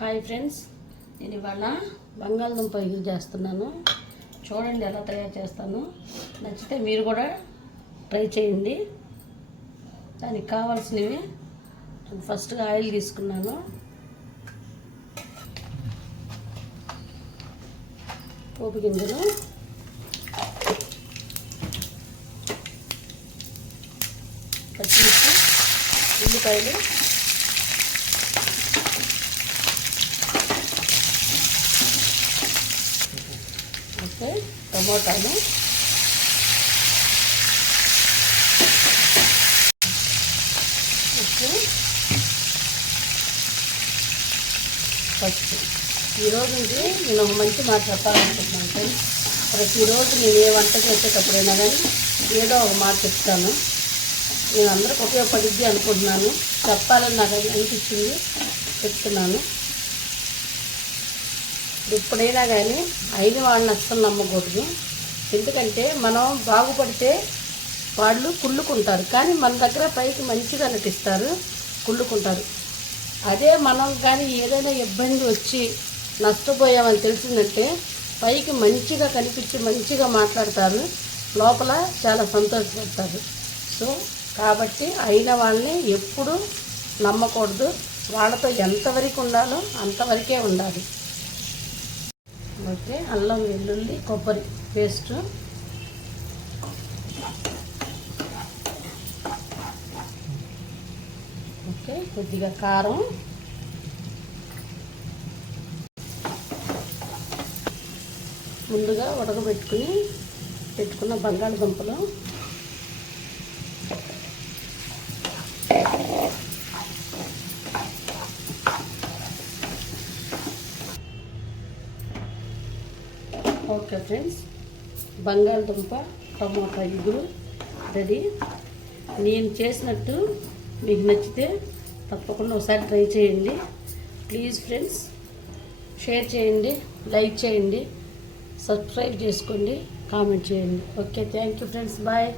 Hi friends, నేను ఇవాళ బంగాళదుంప ఎగురు చేస్తున్నాను. చూడండి ఎలా తయారు చేస్తాను. నచ్చితే మీరు కూడా ట్రై చేయండి. దానికి కావాల్సినవి ఫస్ట్గా ఆయిల్ తీసుకున్నాను. పోపు గింజలు, పచ్చిమిర్చి, ఉల్లిపాయలు, ఓకే, టమోటాలు, ఉప్పు, పసుపు. ఈరోజు నుంచి నేను ఒక మంచి మాట చెప్పాలనుకుంటున్నాను ఫ్రెండ్స్. ప్రతిరోజు నేను ఏ వంట చేసేటప్పుడైనా కానీ ఏదో ఒక మాట చెప్తాను. నేను అందరికి ఉపయోగపడిద్ది అనుకుంటున్నాను. చెప్పాలని నాకు అనిపించింది, చెప్తున్నాను. ఎప్పుడైనా కానీ అయిన వాళ్ళని అస్సలు నమ్మకూడదు. ఎందుకంటే మనం బాగుపడితే వాళ్ళు కుళ్ళుకుంటారు, కానీ మన దగ్గర పైకి మంచిగా నటిస్తారు, కుళ్ళుకుంటారు. అదే మనం కానీ ఏదైనా ఇబ్బంది వచ్చి నష్టపోయామని తెలిసిందంటే పైకి మంచిగా కనిపించి మంచిగా మాట్లాడతారు, లోపల చాలా సంతోషపడతారు. సో కాబట్టి అయిన వాళ్ళని ఎప్పుడూ నమ్మకూడదు. వాళ్ళతో ఎంతవరకు ఉండాలో అంతవరకే ఉండాలి. ఓకే, అల్లం వెల్లుల్లి కొబ్బరి పేస్టు, ఓకే, కొద్దిగా కారం, ముందుగా పెట్టుకున్న బంగాళదుంపలు, ఓకే ఫ్రెండ్స్, బంగాళదుంప టమోటా ఇగురు రెడీ. నేను చేసినట్టు మీకు నచ్చితే తప్పకుండా ఒకసారి ట్రై చేయండి. ప్లీజ్ ఫ్రెండ్స్, షేర్ చేయండి, లైక్ చేయండి, సబ్స్క్రైబ్ చేసుకోండి, కామెంట్ చేయండి. Okay, thank you friends, bye.